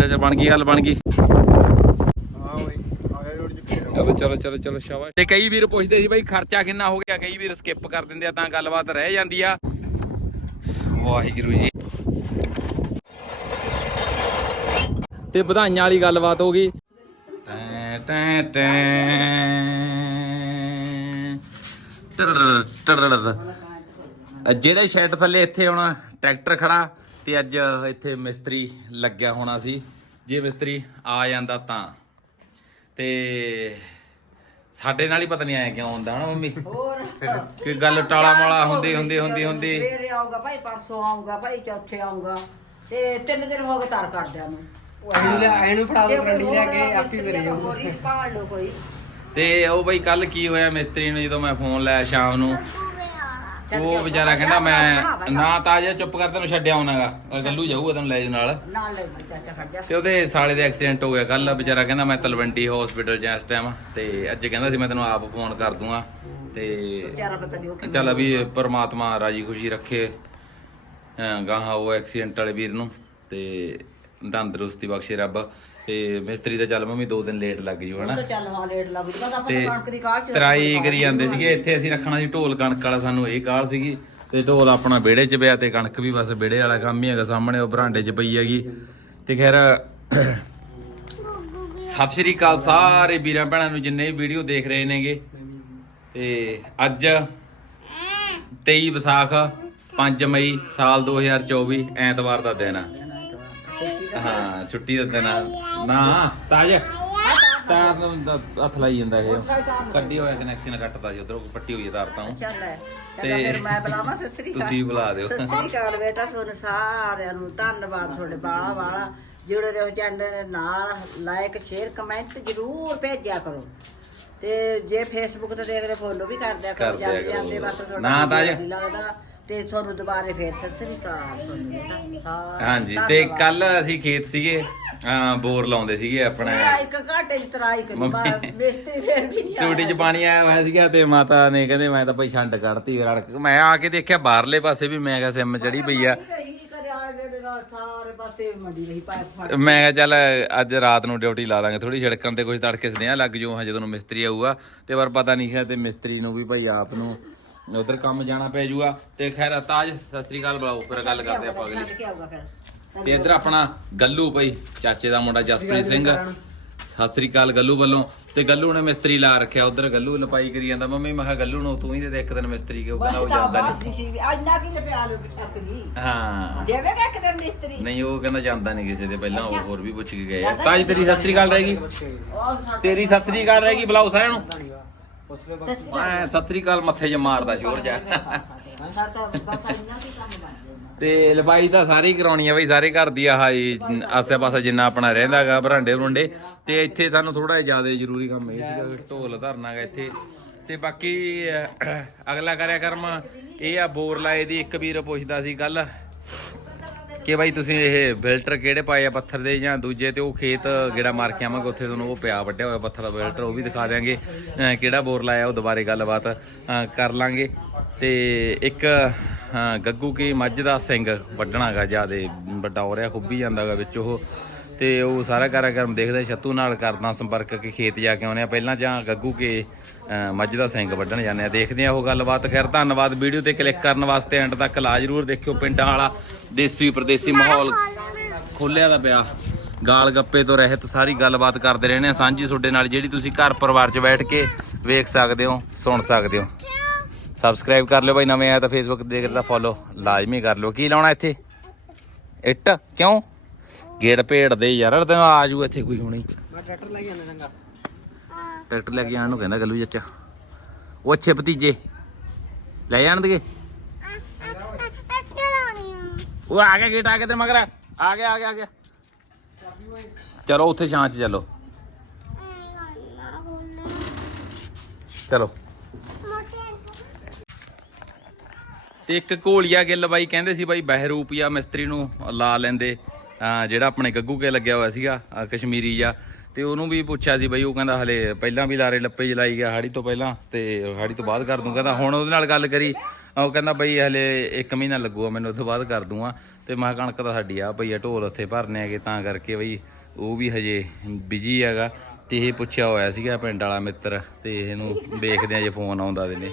ਚੱਲ ਬਣ ਗਈ ਗੱਲ ਬਣ ਗਈ। ਚਲੋ ਚਲੋ ਚਲੋ ਚਲੋ ਸ਼ਾਬਾਸ਼। ਤੇ ਕਈ ਵੀਰ ਪੁੱਛਦੇ ਸੀ ਬਾਈ ਖਰਚਾ ਕਿੰਨਾ ਹੋ ਗਿਆ? ਕਈ ਵੀਰ ਸਕਿਪ ਕਰ ਦਿੰਦੇ ਆ ਤਾਂ ਗੱਲਬਾਤ ਰਹਿ ਜਾਂਦੀ ਆ। ਵਾਹਿਗੁਰੂ ਜੀ। ਤੇ ਵਧਾਈਆਂ ਵਾਲੀ ਗੱਲਬਾਤ ਹੋ ਗਈ। ਟੈਂ ਟੈਂ ਟੈਂ। ਟਰਰਰ ਅ ਜਿਹੜੇ ਸ਼ੈੱਡ ਥੱਲੇ ਇੱਥੇ ਹੁਣ ਟਰੈਕਟਰ ਖੜਾ ਤੇ ਅੱਜ ਇੱਥੇ ਮਿਸਤਰੀ ਲੱਗਿਆ ਹੋਣਾ ਸੀ। ਜੇ ਮਿਸਤਰੀ ਆ ਜਾਂਦਾ ਤਾਂ। ਤੇ ਸਾਡੇ ਨਾਲ ਹੀ ਪਤਾ ਨਹੀਂ ਆਇਆ ਕਿਉਂ ਹੁੰਦਾ ਹਨਾ ਮੰਮੀ? ਹੋਰ। ਕਿ ਗੱਲ ਟਾਲਾ ਮਾਲਾ ਹੁੰਦੀ ਹੁੰਦੀ ਹੁੰਦੀ ਹੁੰਦੀ। ਸਵੇਰੇ ਆਊਗਾ ਭਾਈ ਪਰਸੋਂ ਆਊਗਾ ਭਾਈ ਚੌਥੇ ਆਊਗਾ। ਤੇ ਤਿੰਨ ਦਿਨ ਹੋ ਗਏ ਤਾਰ ਕਰਦਿਆਂ ਨੂੰ ਉਹ ਇਹਨੂੰ ਲਿਆ ਇਹਨੂੰ ਫੜਾ ਜੇ ਦੋ ਕੋਈ ਰੰਡੀ ਲਿਆ ਹੋਰ ਕੇ ਆਪੀ ਮਿਸਤਰੀ ਕਰੀ ਦਾ ਹੋਰ ਹੀ ਭਾਲ ਲਓ ਕੋਈ। ਤੇ ਉਹ ਬਈ ਕੱਲ ਕੀ ਹੋਇਆ ਮਿਸਤਰੀ ਨੂੰ ਜਦੋਂ ਮੈਂ ਫੋਨ ਲਾਇਆ ਸ਼ਾਮ ਨੂੰ? ਉਹ ਵਿਚਾਰਾ ਕਹਿੰਦਾ ਮੈਂ ਨਾ ਤਾਂ ਜੇ ਚੁੱਪ ਕਰ ਤੈਨੂੰ ਛੱਡਿਆ ਆਉਣਾਗਾ। ਗੱਲੂ ਜਾਊਗਾ ਤੈਨੂੰ ਲੈ ਜਾਊ ਨਾਲ। ਨਾਲ ਲੈ ਚਾਚਾ ਖੜ ਜਾ। ਤੇ ਉਹਦੇ ਸਾਲੇ ਦੇ ਐਕਸੀਡੈਂਟ ਹੋ ਗਿਆ ਕੱਲ ਵਿਚਾਰਾ ਕਹਿੰਦਾ ਮੈਂ ਤਲਵੰਡੀ ਹਸਪੀਟਲ 'ਚ ਇਸ ਟਾਈਮ ਤੇ ਅੱਜ ਕਹਿੰਦਾ ਸੀ ਮੈਂ ਤੈਨੂੰ ਆਪ ਫੋਨ ਕਰ ਦੂੰਗਾ। ਤੇ ਵਿਚਾਰਾ ਪਤਾ ਨਹੀਂ ਉਹ ਕਿਵੇਂ ਚੱਲ ਅਭੀ ਪਰਮਾਤਮਾ ਰਾਜੀ ਖੁਸ਼ੀ ਰੱਖੇ। ਗਾਹਾਂ ਉਹ ਐਕਸੀਡੈਂਟ ਵਾਲੇ ਵੀਰ ਨੂੰ। ਤੇ ਤੰਦਰੁਸਤੀ ਬਖਸ਼ੇ ਰੱਬ। ਤੇ ਮਿਸਤਰੀ ਦਾ ਚੱਲ ਮੰਮੀ ਦੋ ਦਿਨ ਲੇਟ ਲੱਗ ਜੂ ਹਨਾ? ਤਾਂ ਚੱਲ ਹਾਂ ਲੇਟ ਲੱਗ ਜੂਗਾ ਤਾਂ ਆਪਾਂ ਤੇ ਤਾਂ ਕਣਕ ਦੀ ਕਾਹ ਚ ਤਰਾਈ ਕਰੀ ਜਾਂਦੇ ਸੀਗੇ ਇੱਥੇ ਅਸੀਂ ਰੱਖਣਾ ਸੀ ਢੋਲ ਕਣਕ ਵਾਲਾ ਸਾਨੂੰ ਇਹ ਕਾਲ ਸੀਗੀ। ਤੇ ਢੋਲ ਆਪਣਾ ਵਿਹੜੇ 'ਚ ਪਿਆ ਤੇ ਕਣਕ ਵੀ ਬਸ ਵਿਹੜੇ ਵਾਲਾ ਕੰਮ ਹੀ ਹੈਗਾ ਸਾਹਮਣੇ ਉਹ ਬਰਾਂਡੇ 'ਚ ਪਈ ਹੈਗੀ। ਤੇ ਖੈਰ ਸਤਿ ਸ਼੍ਰੀ ਅਕਾਲ ਸਾਰੇ ਵੀਰਾਂ ਭੈਣਾਂ ਨੂੰ ਜਿੰਨੇ ਵੀ ਵੀਡੀਓ ਦੇਖ ਰਹੇ ਨੇਗੇ। ਤੇ ਅੱਜ 23 ਵਿਸਾਖ 5 ਮਈ ਸਾਲ 2024 ਐਤਵਾਰ ਦਾ ਦਿਨ ਆ। ਹਾਂ ਛੁੱਟੀ ਦਾ ਦਿਨ ਆ। ਨਾ ਤਾਜ। ਤਾਰ ਨੂੰ ਹੱਥ ਲਾਈ ਜਾਂਦਾ ਇਹ। ਕੱਢੀ ਹੋਇਆ ਕਨੈਕਸ਼ਨ ਕੱਟਦਾ ਸੀ ਉਧਰੋਂ ਪੱਟੀ ਹੋਈ ਹੈ ਤਾਰ ਤਾਂ। ਚੱਲ ਤੇ ਫਿਰ ਮੈਂ ਬੁਲਾਵਾਂ ਸਤਿ ਸ੍ਰੀ ਅਕਾਲ। ਤੁਸੀਂ ਬੁਲਾ ਦਿਓ। ਸਤਿ ਸ੍ਰੀ ਅਕਾਲ ਬੇਟਾ ਤੁਹਾਨੂੰ ਸਾਰਿਆਂ ਨੂੰ ਧੰਨਵਾਦ ਤੁਹਾਡੇ ਬਾਲਾ ਬਾਲਾ। ਜੁੜੇ ਰਹੋ ਚੈਨਲ ਦੇ ਨਾਲ ਲਾਈਕ ਸ਼ੇਅਰ ਕਮੈਂਟ ਜ਼ਰੂਰ ਭੇਜਿਆ ਕਰੋ। ਤੇ ਜੇ ਫੇਸਬੁੱਕ ਤੇ ਦੇਖਦੇ ਫੋਲੋ ਵੀ ਕਰ ਦਿਆ ਕਰੋ ਕਰ ਦਿਆ ਜਾਂਦੇ ਜਾਂਦੇ ਕਰੋ। ਬਸ ਤੁਹਾਡਾ ਨਾ ਤਾਂ ਲੱਗਦਾ। ਤੇ ਤੁਹਾਨੂੰ ਦੁਬਾਰੇ ਫੇਰ ਸਤਿ ਸ੍ਰੀ ਅਕਾਲ ਤੁਹਾਨੂੰ ਬੇਟਾ ਹਾਂਜੀ ਤੇ ਧੰਨਵਾਦ। ਕੱਲ ਅਸੀਂ ਖੇਤ ਸੀਗੇ ਅਹ ਬੋਰ ਲਾਉਂਦੇ ਸੀਗੇ ਆਪਣਾ। ਇੱਕ ਘੰਟੇ ਚ ਤਰਾਈ ਕਰੀ ਬਾ- ਮੰਮੀ। ਮਿਸਤਰੀ ਫੇਰ ਵੀ ਨਹੀਂ ਟੂਟੀ 'ਚ ਪਾਣੀ ਆਇਆ ਹੋਇਆ ਸੀਗਾ ਤੇ ਮਾਤਾ ਨੇ ਕਹਿੰਦੇ ਮੈਂ ਤਾਂ ਭਾਈ ਛੰਡ ਕੱਢਤੀ ਰੜਕ ਮੈਂ ਆ ਕੇ ਦੇਖਿਆ ਬਾਹਰਲੇ ਪਾਸੇ ਵੀ ਮੈਂ ਕਿਹਾ ਸਿਮ ਚੜੀ ਪਈ ਆ। ਕਦੇ ਆਲੇ ਵੇਲੇ ਨਾਲ ਸਾਰੇ ਪਾਸੇ ਮੰਡੀ ਰਹੀ ਪਾਇਪ ਫੜ ਮੈਂ ਕਿਹਾ ਚੱਲ ਅੱਜ ਰਾਤ ਨੂੰ ਡਿਊਟੀ ਲਾ ਦਾਂਗੇ ਥੋੜੀ ਛੜਕਣ ਤੇ ਕੁਝ ਤੜਕੇ ਸਨੇਹਾ ਲੱਗ ਜਾਊ ਹਾਂ ਜਦੋਂ ਨੂੰ ਮਿਸਤਰੀ ਆਊਗਾ। ਤੇ ਪਰ ਪਤਾ ਨਹੀਂ ਹੈ ਤੇ ਮਿਸਤਰੀ ਨੂੰ ਵੀ ਭਾਈ ਆਪ ਨੂੰ ਉਧਰ ਕੰਮ ਜਾਣਾ ਪੈ ਜਾਊਗਾ ਤੇ ਖੈਰ ਤਾਜ ਸਤਿ ਸ੍ਰੀ ਅਕਾਲ ਬੁਲਾਓ ਫਿਰ ਗੱਲ ਕਰਦੇ ਆਪਾਂ ਅਗਲੀ। ਛੱਡ ਕੇ ਆਊਗਾ ਫਿਰ। ਤੇ ਇੱਧਰ ਆਪਣਾ ਗੱਲੂ ਭਾਈ ਚਾਚੇ ਦਾ ਮੁੰਡਾ ਜਸਪ੍ਰੀਤ ਸਿੰਘ। ਸਤਿ ਸ੍ਰੀ ਅਕਾਲ ਗੱਲੂ ਵੱਲੋਂ। ਤੇ ਗੱਲੂ ਨੇ ਮਿਸਤਰੀ ਲਾ ਰੱਖਿਆ ਉਧਰ ਗੱਲੂ ਲਪਾਈ ਕਰੀ ਜਾਂਦਾ। ਮੰਮੀ ਮੈਂ ਕਿਹਾ ਗੱਲੂ ਨੂੰ ਤੂੰ ਹੀ ਤੇ ਇੱਕ ਦਿਨ ਮਿਸਤਰੀ ਕਿਉਂ ਕਹਿੰਦਾ ਉਹ ਤਾਂ ਜਾਂਦਾ ਦੀ ਸੀ। ਅੱਜ ਨਾ ਕੀ ਲਪਿਆ ਲੋ ਬਿਸ਼ੱਕ ਜੀ ਹਾਂ। ਦੇਵੇਗਾ ਇੱਕ ਦਿਨ ਮਿਸਤਰੀ? ਨਹੀਂ ਉਹ ਕਹਿੰਦਾ ਜਾਂਦਾ ਨਹੀਂ ਕਿਸੇ ਦੇ। ਪਹਿਲਾਂ ਉਹ ਹੋਰ ਵੀ ਪੁੱਛ ਕੇ ਗਏ ਆ। ਤਾਜ ਤੇਰੀ ਸਤਿ ਸ੍ਰੀ ਅਕਾਲ ਰਹੇਗੀ ਤੇਰੀ ਸਤਿ ਸ੍ਰੀ ਅਕਾਲ ਰਹੇਗੀ ਬੁਲਾਓ ਸਾਰਿਆਂ ਨੂੰ। ਪੁੱਛ ਲਓ ਸੱਚੀ ਮੈਂ ਸਤਿ ਸ੍ਰੀ ਅਕਾਲ ਮੱਥੇ 'ਚ ਮਾਰਦਾ ਸ਼ੋਰ ਜਾ ਤਾਂ ਬਸ ਇੰਨਾ ਕੀ ਕੰਮ ਬਣ ਜਾਂਦਾ ਤੇ ਲਪਾਈ ਤਾਂ ਸਾਰੀ ਕਰਾਉਣੀ ਆ ਬਈ ਸਾਰੇ ਘਰ ਦੀ ਆਹ ਹੀ ਆਸੇ ਪਾਸੇ ਜਿੰਨਾ ਆਪਣਾ ਰਹਿੰਦਾਗਾ ਬਰਾਂਡੇ ਬਰੁੰਡੇ ਤੇ ਇੱਥੇ ਸਾਨੂੰ ਥੋੜਾ ਜ਼ਿਆਦਾ ਜ਼ਰੂਰੀ ਕੰਮ ਇਹ ਸੀਗਾ ਵੀ ਢੋਲ ਧਰਨਾਗਾ ਇੱਥੇ। ਤੇ ਬਾਕੀ ਅਹ, ਅਗਲਾ ਕਰਿਆ ਕਰਮ ਇਹ ਆ ਬੋਰ ਲਾਏ ਦੀ ਇੱਕ ਵੀਰ ਪੁੱਛਦਾ ਸੀ ਕੱਲ ਕਿ ਬਾਈ ਤੁਸੀਂ ਇਹ ਫਿਲਟਰ ਕਿਹੜੇ ਪਾਏ ਆ ਪੱਥਰ ਦੇ ਜਾਂ ਦੂਜੇ ਤੇ ਉਹ ਖੇਤ ਗੇੜਾ ਮਾਰ ਕੇ ਆਵਾਂਗੇ, ਉੱਥੇ ਤੁਹਾਨੂੰ ਉਹ ਪਿਆ ਵੱਡਿਆ ਹੋਇਆ ਪੱਥਰ ਦਾ ਫਿਲਟਰ, ਉਹ ਵੀ ਦਿਖਾ ਦਿਆਂਗੇ। ਕਿਹੜਾ ਬੋਰ ਲਾਇਆ, ਉਹ ਦੁਬਾਰੇ ਗੱਲਬਾਤ ਕਰ ਲਾਂਗੇ। ਤੇ ਇੱਕ ਗੱਗੂ ਕੀ ਮੱਝ ਦਾ ਸਿੰਘ ਵੱਢਣਾਗਾ, ਜਿਆਦੇ ਵੱਡਾ ਹੋ ਰਿਹਾ, ਖੁੱਬੀ ਜਾਂਦਾਗਾ ਵਿੱਚ ਉਹ। ਤੇ ਉਹ ਸਾਰਾ ਕਾਰਜਕਰਮ ਦੇਖਦੇ ਛੱਤੂ ਨਾਲ ਕਰਦਾ ਸੰਪਰਕ ਕਿ ਖੇਤ ਜਾ ਕੇ ਆਉਨੇ ਆ। ਪਹਿਲਾਂ ਜਾਂ ਗੱਗੂ ਕੇ ਮੱਝ ਦਾ ਸਿੰਘ ਵੱਢਣ ਜਾਂਦੇ ਆ। ਦੇਖਦੇ ਆ ਉਹ ਗੱਲਬਾਤ। ਖੈਰ, ਧੰਨਵਾਦ। ਵੀਡੀਓ ਤੇ ਕਲਿੱਕ ਕਰਨ ਵਾਸਤੇ ਐਂਡ ਤੱਕ ਲਾ ਜਰੂਰ ਦੇਖਿਓ ਪਿੰਡਾਂ ਵਾਲਾ ਦੇਸੀ ਪ੍ਰਦੇਸੀ ਮਾਹੌਲ। ਖੋਲਿਆ ਦਾ ਪਿਆ। ਗਾਲ ਗੱਪੇ ਤੋਂ ਰਹਿਤ ਸਾਰੀ ਗੱਲਬਾਤ ਕਰਦੇ ਰਹਿੰਦੇ ਆ। ਸਾਂਝੀ ਤੁਹਾਡੇ ਨਾਲ ਜਿਹੜੀ ਤੁਸੀਂ ਘਰ ਪਰਿਵਾਰ 'ਚ ਬੈਠ ਕੇ ਵੇਖ ਸਕਦੇ ਹੋ, ਸੁਣ ਸਕਦੇ ਹੋ। ਸਬਸਕ੍ਰਾਈਬ ਕਰ ਲਿਓ ਭਾਈ ਨਵੇਂ ਆਇਆ ਤਾਂ ਫੇਸਬੁੱਕ ਦੇਖ ਫੋਲੋ ਲਾਜ਼ਮੀ ਕਰ ਲਿਓ। ਕੀ ਲਾਉਣਾ ਇੱਥੇ? ਇੱਟ? ਕਿਉਂ? ਗੇੜ ਭੇੜ ਦੇ ਯਾਰ ਤੈਨੂੰ ਆ ਜੂ ਇੱਥੇ ਕੋਈ ਹੋਣੀ। ਮੈਂ ਟਰੈਕਟਰ ਲੈ ਕੇ ਆਣਾ ਚੰਗਾ। ਟਰੈਕਟਰ ਲੈ ਕੇ ਆਣ ਨੂੰ ਕਹਿੰਦਾ ਗੱਲੂ ਚਾਚਾ। ਉਹ ਅੱਛੇ ਭਤੀਜੇ। ਲੈ ਜਾਣ ਦੇਗੇ ਉਹ ਆ ਗਿਆ ਗੇਟ ਆ ਗਿਆ ਤੇ ਮਗਰ। ਆ ਗਿਆ ਆ ਗਿਆ ਆ ਗਿਆ। ਚਲੋ ਉੱਥੇ ਛਾਂ 'ਚ ਚੱਲੋ। ਚਲੋ। ਤੇ ਇੱਕ ਘੋਲੀਆ ਗਿੱਲ ਬਾਈ ਕਹਿੰਦੇ ਸੀ ਬਾਈ ਬਹਿਰੂਪੀਆ ਮਿਸਤਰੀ ਨੂੰ ਲਾ ਲੈਂਦੇ। ਜਿਹੜਾ ਆਪਣੇ ਗੱਗੂ ਕੇ ਲੱਗਿਆ ਹੋਇਆ ਸੀਗਾ ਕਸ਼ਮੀਰੀ ਜਾ ਤੇ ਉਹਨੂੰ ਵੀ ਪੁੱਛਿਆ ਸੀ ਬਈ, ਉਹ ਕਹਿੰਦਾ ਹਲੇ ਪਹਿਲਾਂ ਵੀ ਲਾਰੇ ਲੱਪੇ ਜਲਾਈ ਗਿਆ ਹਾੜੀ ਤੋਂ ਪਹਿਲਾਂ, ਤੇ ਹਾੜੀ ਤੋਂ ਬਾਅਦ ਕਰ ਦੂੰ। ਕਹਿੰਦਾ ਹੁਣ ਉਹਦੇ ਨਾਲ ਗੱਲ ਕਰੀ। ਉਹ ਕਹਿੰਦਾ ਬਈ ਹਲੇ 1 ਮਹੀਨਾ ਲੱਗੂਗਾ, ਮੈਨੂੰ ਉਸ ਤੋਂ ਬਾਅਦ ਕਰ ਦੂੰਗਾ। ਤੇ ਮੈਂ ਕਿਹਾ ਕਣਕ ਤਾਂ ਸਾਡੀ ਆ ਪਈ ਆ, ਢੋਲ ਉੱਥੇ ਭਰਨੇ ਹੈਗੇ, ਤਾਂ ਕਰਕੇ ਬਈ ਉਹ ਵੀ ਹਜੇ ਬਿਜ਼ੀ ਹੈਗਾ। ਤੇ ਇਹ ਪੁੱਛਿਆ ਹੋਇਆ ਸੀਗਾ ਪਿੰਡ ਵਾਲਾ ਮਿੱਤਰ, ਤੇ ਇਹਨੂੰ ਵੇਖਦੇ ਆ ਜੇ ਫੋਨ ਆਉਂਦਾ ਦੇ ਨੇ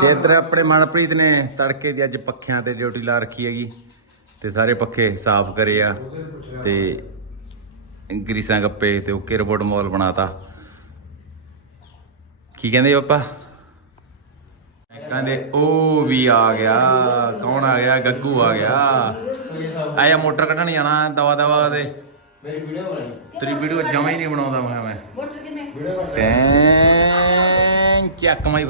ਤੇ ਇੱਧਰ ਆਪਣੇ ਮਨਪ੍ਰੀਤ ਨੇ ਤੜਕੇ ਦੀ ਅੱਜ ਪੱਖਿਆਂ ਤੇ ਡਿਊਟੀ ਲਾ ਰੱਖੀ ਹੈਗੀ। ਤੇ ਸਾਰੇ ਪੱਖੇ ਸਾਫ਼ ਕਰੇ ਆ ਤੇ ਗਰੀਸਾਂ ਕੱਪੇ ਤੇ ਓਕੇ ਰੋਬੋਟ ਮਾਲ ਬਣਾਤਾ। ਕੀ ਕਹਿੰਦੇ ਪਾਪਾ? ਕਹਿੰਦੇ ਉਹ ਵੀ ਆ ਗਿਆ ਕੌਣ ਆ ਗਿਆ? ਗੱਗੂ ਆ ਗਿਆ। ਆਇਆ ਮੋਟਰ ਕੱਢਣ ਜਾਣਾ ਦਵਾ ਦਵਾ ਦੇ ਮੇਰੀ ਵੀਡੀਓ ਬਣਾਈ ਤੇਰੀ ਵੀਡੀਓ ਜਮਾ ਹੀ ਨਹੀਂ ਬਣਾਉਂਦਾ ਮੈਂ ਮੈਂ। ਮੋਟਰ ਕਿਵੇਂ? ਟੈਂ ਚੱਕ ਮਾਈ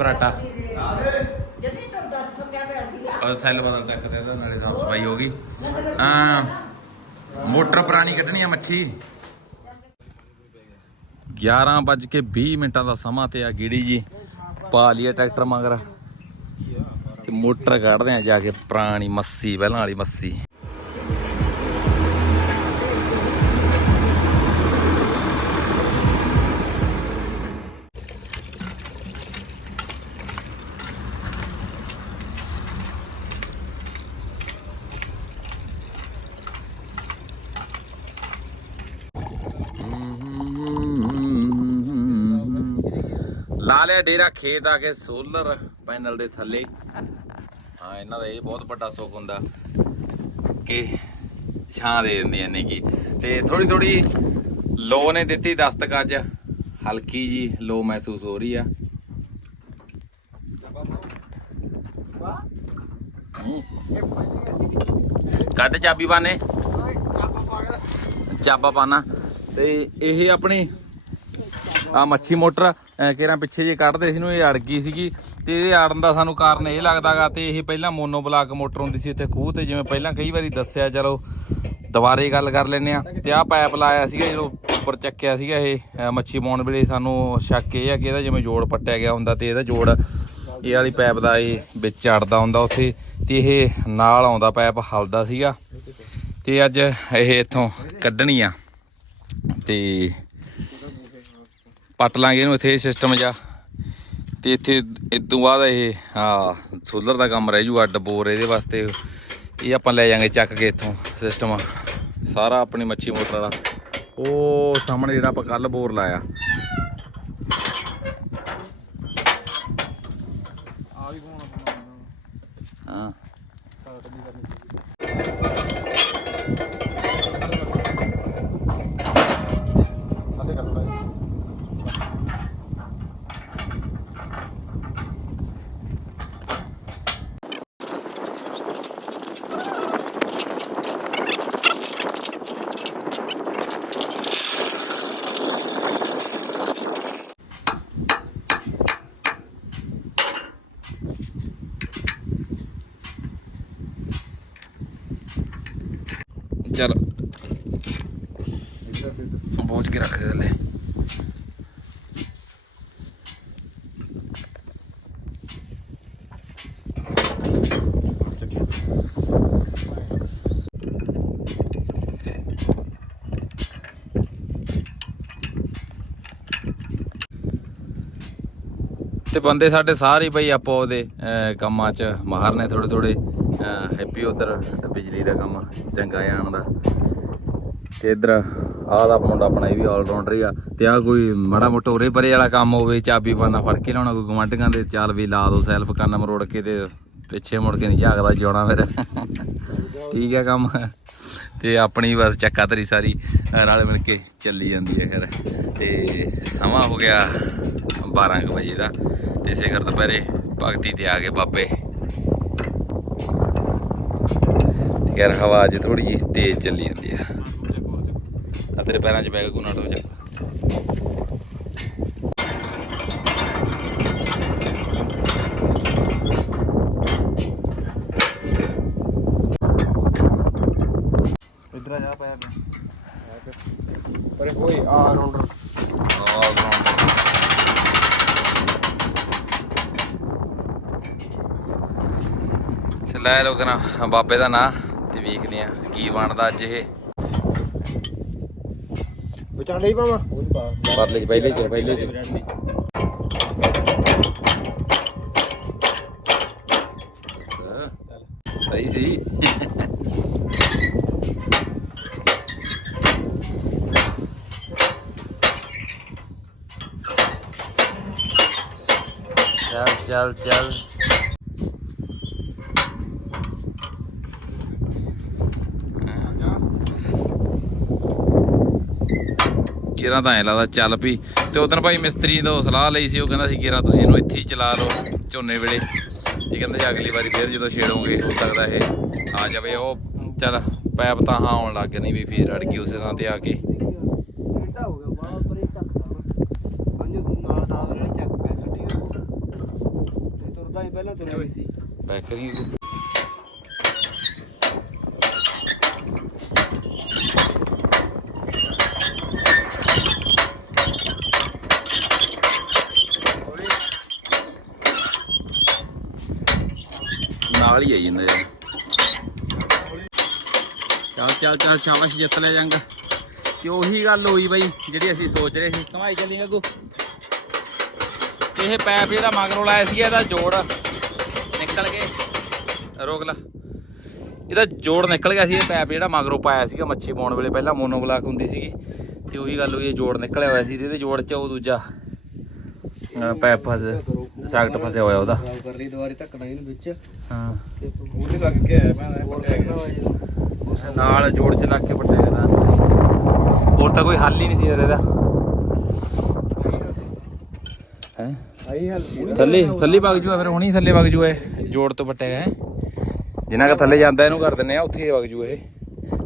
ਔਰ ਸੈੱਲ ਬਦਲ ਤੱਕ ਦੇ ਦੋ, ਨਾਲੇ ਸਾਫ਼ ਸਫ਼ਾਈ ਹੋ ਗਈ। ਆ ਮੋਟਰ ਪੁਰਾਣੀ ਕੱਢਣੀ ਆ ਮੱਛੀ। 11:20 ਮਿੰਟਾਂ ਦਾ ਸਮਾਂ ਤੇ ਆ ਗੀੜੀ ਜੀ। ਪਾ ਲਿਆ ਟਰੈਕਟਰ ਮਗਰ। ਤੇ ਮੋਟਰ ਕੱਢਦੇ ਆ ਜਾ ਕੇ ਪੁਰਾਣੀ ਮੱਸੀ, ਪਹਿਲਾਂ ਵਾਲੀ ਮੱਸੀ। ਲਿਆ ਡੇਰਾ ਖੇਤ ਆ ਕੇ ਸੋਲਰ ਪੈਨਲ ਦੇ ਥੱਲੇ। ਹਾਂ ਇਹਨਾਂ ਦਾ ਇਹ ਬਹੁਤ ਵੱਡਾ ਸੁੱਖ ਹੁੰਦਾ ਕਿ ਛਾਂ ਦੇ ਦਿੰਦੀਆਂ ਨੇ ਕੀ। ਤੇ ਥੋੜੀ ਥੋੜੀ ਲੋ ਨੇ ਦਿੱਤੀ ਦਸਤਕ ਅੱਜ। ਹਲਕੀ ਜੀ ਲੋ ਮਹਿਸੂਸ ਹੋ ਰਹੀ ਆ। ਕੱਢ ਚਾਬੀ ਬਾਨੇ। ਚਾਬਾ ਪਾਣਾ। ਤੇ ਇਹ ਆਪਣੀ ਆ ਮੱਛੀ ਮੋਟਰ ਕਿਹੜਾ ਪਿੱਛੇ ਜੇ ਕੱਢਦੇ ਸੀ ਨੂੰ ਇਹ ਅੜ ਗਈ ਸੀਗੀ। ਤੇ ਇਹਦੇ ਅੜਨ ਦਾ ਸਾਨੂੰ ਕਾਰਨ ਇਹ ਲੱਗਦਾਗਾ ਤੇ ਇਹ ਪਹਿਲਾਂ ਮੋਨੋ ਬਲਾਕ ਮੋਟਰ ਹੁੰਦੀ ਸੀ ਇੱਥੇ ਖੂਹ ਤੇ, ਜਿਵੇਂ ਪਹਿਲਾਂ ਕਈ ਵਾਰੀ ਦੱਸਿਆ, ਚਲੋ ਦੁਬਾਰੇ ਗੱਲ ਕਰ ਲੈਨੇ ਆ ਤੇ ਆ ਪਾਈਪ ਲਾਇਆ ਸੀਗਾ, ਜਦੋਂ ਉੱਪਰ ਚੱਕਿਆ ਸੀਗਾ ਇਹ ਮੱਛੀ ਪਾਉਣ ਵੇਲੇ ਸਾਨੂੰ ਸ਼ੱਕ ਇਹ ਆ ਕਿ ਇਹਦਾ ਜਿਵੇਂ ਜੋੜ ਪੱਟਿਆ ਗਿਆ ਹੁੰਦਾ ਤੇ ਇਹਦਾ ਜੋੜ, ਇਹ ਵਾਲੀ ਪਾਈਪ ਦਾ ਇਹ ਵਿੱਚ ਅੜਦਾ ਹੁੰਦਾ ਉੱਥੇ। ਤੇ ਇਹ ਨਾਲ ਆਉਂਦਾ ਪਾਈਪ ਹਲਦਾ ਸੀਗਾ। ਤੇ ਅੱਜ ਇਹ ਇੱਥੋਂ ਕੱਢਣੀ ਆ। ਤੇ ਪੱਟ ਲਾਂਗੇ ਇਹਨੂੰ ਇੱਥੇ ਸਿਸਟਮ ਜਾ। ਤੇ ਇੱਥੇ ਇਸ ਤੋਂ ਬਾਅਦ ਇਹ ਆ ਸੋਲਰ ਦਾ ਕੰਮ ਰਹਿ ਜੂ ਅੱਡ ਬੋਰ ਇਹਦੇ ਵਾਸਤੇ। ਇਹ ਆਪਾਂ ਲੈ ਜਾਾਂਗੇ ਚੱਕ ਕੇ ਇੱਥੋਂ ਸਿਸਟਮ ਸਾਰਾ ਆਪਣੀ ਮੱਛੀ ਮੋਟਰ ਵਾਲਾ। ਉਹ ਸਾਹਮਣੇ ਜਿਹੜਾ ਆਪਾਂ ਕੱਲ ਬੋਰ ਲਾਇਆ। ਆ ਵੀ ਪਾਉਣਾ ਹਾਂ ਤਾਂ ਕੱਢੀ ਕਰਨੀ ਸਾਡੇ ਕਰ ਲਓ ਚਲ ਇੱਧਰ ਤੇ ਇੱਧਰ। ਪਹੁੰਚ ਕੇ ਰੱਖ ਦੇ ਥੱਲੇ ਤੇ ਬੰਦੇ ਸਾਡੇ ਸਾਰੇ ਭਾਈ ਆਪੋ ਉਹਦੇ ਕੰਮਾਂ 'ਚ ਮਾਹਰ ਨੇ ਥੋੜੇ ਥੋੜੇ ਹੈਪੀ ਉਧਰ, ਬਿਜਲੀ ਦਾ ਕੰਮ, ਚੰਗਾ ਜਾਣ ਦਾ। ਤੇ ਇਧਰ ਆਹ ਦਾ ਮੁੰਡਾ ਆਪਣਾ, ਇਹ ਵੀ ਆਲ ਰਾਉਂਡਰ ਹੀ ਆ। ਤੇ ਆ ਕੋਈ ਮਾੜਾ ਮੋਟਾ ਉਰੇ ਪਰੇ ਵਾਲਾ ਕੰਮ ਹੋਵੇ, ਚਾਬੀ ਪਾਣਾ ਫੜ ਕੇ ਲਾਉਣਾ, ਕੋਈ ਗਵਾਂਢੀਆਂ ਦੇ, ਚੱਲ ਵੀ ਲਾ ਦੋ ਸੈਲਫ ਕੰਨ ਮਰੋੜ ਕੇ ਤੇ ਪਿੱਛੇ ਮੁੜ ਕੇ ਨਹੀਂ ਜਾਗਦਾ ਜਿਉਣਾ ਫਿਰ। ਠੀਕ ਹੈ ਕੰਮ। ਤੇ ਆਪਣੀ ਬਸ ਚੱਕਾ ਤਰੀ ਸਾਰੀ ਅਹ ਰਲ ਮਿਲ ਕੇ ਚੱਲੀ ਜਾਂਦੀ ਹੈ ਖੈਰ ਤੇ ਸਮਾਂ ਹੋ ਗਿਆ 12 ਕੁ ਵਜੇ ਦਾ ਤੇ ਸਿਖਰ ਦੁਪਹਿਰੇ ਭਗਤੀ ਤੇ ਆ ਗਏ ਬਾਬੇ। ਤੇ ਖੈਰ ਹਵਾ ਅੱਜ ਥੋੜੀ ਜਿਹੀ ਤੇਜ਼ ਚੱਲੀ ਜਾਂਦੀ ਆ। ਆ ਤੇਰੇ ਪੈਰਾਂ 'ਚ ਬੈਗ ਗੁਨਾ ਟੋ ਚੱਕ ਇੱਧਰ ਆ ਜਾ ਪਾਇਆ ਪਰ ਕੋਈ ਆ ਰਾਉਂਡਰ ਆਲ ਰਾਉਂਡ ਲੈ ਲੋਕ ਨਾ ਬਾਬੇ ਦਾ ਨਾਂ ਤੇ ਵੇਖਦੇ ਆ ਕੀ ਬਣਦਾ ਅੱਜ ਇਹ। ਵਿਚਾਲੇ ਹੀ ਪਾਵਾਂ? ਉਹ ਪਾ। ਪਰਲੇ ਚ ਪਹਿਲੇ ਚ ਪਹਿਲੇ ਚ ਸਹੀ ਸੀ ਚੱਲ ਚੱਲ ਚੱਲ ਕਿਰਾਂ ਤਾਂ ਐ ਲੱਗਦਾ ਚੱਲ ਪਈ ਤੇ ਉਦੋਂ ਭਾਈ ਮਿਸਤਰੀ ਤੋਂ ਸਲਾਹ ਲਈ ਸੀ ਉਹ ਕਹਿੰਦਾ ਸੀ ਕਿਰਾਂ ਤੁਸੀਂ ਇਹਨੂੰ ਇੱਥੇ ਹੀ ਚਲਾ ਲਓ ਝੋਨੇ ਵੇਲੇ। ਇਹ ਕਹਿੰਦੇ ਜੀ ਅਗਲੀ ਵਾਰੀ ਫੇਰ ਜਦੋਂ ਛੇੜੋਗੇ ਹੋ ਸਕਦਾ ਇਹ ਆ ਜਾਵੇ। ਉਹ ਚੱਲ ਪੈਪ ਤਾਂ ਹਾਂ ਆਉਣ ਲੱਗ ਨਹੀਂ ਵੀ ਫੇਰ ਅੜ ਗਈ ਉਸੇ ਥਾਂ ਤੇ ਆ ਕੇ। ਹੋ ਗਿਆ ਬਾਹਲਾ ਪਰੇ ਚੱਕਦਾ ਪੰਜ ਨਾਲ ਦਾ ਨਹੀਂ ਚੱਕ ਪਿਆ ਛੱਡੀ ਤੇ ਤੁਰਦਾ ਹੀ ਪਹਿਲਾਂ ਤੁਰਿਆ ਹੋਈ ਸੀ ਪੈਕ ਕਰੀਏ ਨਾਲ ਹੀ ਆਈ ਜਾਂਦਾ ਯਾਰ ਚੱਲ ਚੱਲ ਸ਼ਾਬਾਸ਼, ਜਿੱਤ ਲੈ ਜੰਗ। ਤੇ ਉਹੀ ਗੱਲ ਹੋਈ ਬਈ, ਜਿਹੜੀ ਅਸੀਂ ਸੋਚ ਰਹੇ ਸੀ। ਕਮਾਈ ਚੱਲੀ ਅੱਗੂ ਇਹ ਪੈਪ ਜਿਹੜਾ ਮਗਰੋਂ ਲਾਇਆ ਸੀ, ਇਹਦਾ ਜੋੜ ਨਿਕਲ ਕੇ, ਰੋਕ ਲਾ। ਇਹਦਾ ਜੋੜ ਨਿਕਲ ਗਿਆ ਸੀ, ਇਹ ਪੈਪ ਜਿਹੜਾ ਮਗਰੋਂ ਪਾਇਆ ਸੀਗਾ ਮੱਛੀ ਪਾਉਣ ਵੇਲੇ। ਪਹਿਲਾਂ ਮੋਨੋਬਲਾਕ ਹੁੰਦੀ ਸੀਗੀ। ਤੇ ਉਹੀ ਗੱਲ ਹੋਈ, ਇਹ ਜੋੜ ਨਿਕਲਿਆ ਹੋਇਆ ਸੀ, ਤੇ ਇਹਦੇ ਜੋੜ 'ਚ ਉਹ ਦੂਜਾ ਪੈਪ ਫਸ ਸਾਕਟ ਫਸਿਆ ਹੋਇਆ ਉਹਦਾ। ਖਰਾਬ ਕਰ ਲਈ ਦੁਬਾਰੇ ਧੱਕਣਾ ਇਹਨੂੰ ਵਿੱਚ। ਹਾਂ। ਤੇ ਉਹਦੇ ਲੱਗ ਕੇ ਆਇਆ ਮੈਂ ਹੋਰ ਧੱਕਣਾ ਹੋਇਆ ਜਦੋਂ ਨਾਲ ਜੋੜ 'ਚ ਲੱਗ ਕੇ ਪੱਟਿਆ ਗਿਆ ਹੋਰ ਤਾਂ ਕੋਈ ਹੱਲ ਹੀ ਨਹੀਂ ਸੀ ਯਾਰ ਇਹਦਾ ਹੈ? ਆਈ ਹਾਲ ਥੱਲੇ ਥੱਲੇ ਵਗ ਜੂਆ ਫਿਰ ਹੁਣੀ ਥੱਲੇ ਵਗ ਜੂਆ ਇਹ ਜੋੜ ਤੋਂ ਪੱਟਿਆ ਗਿਆ ਜਿੰਨਾ ਕ ਥੱਲੇ ਜਾਂਦਾ ਇਹਨੂੰ ਕਰ ਦਿੰਨੇ ਆ ਉੱਥੇ ਵਗ ਜੂ ਇਹ।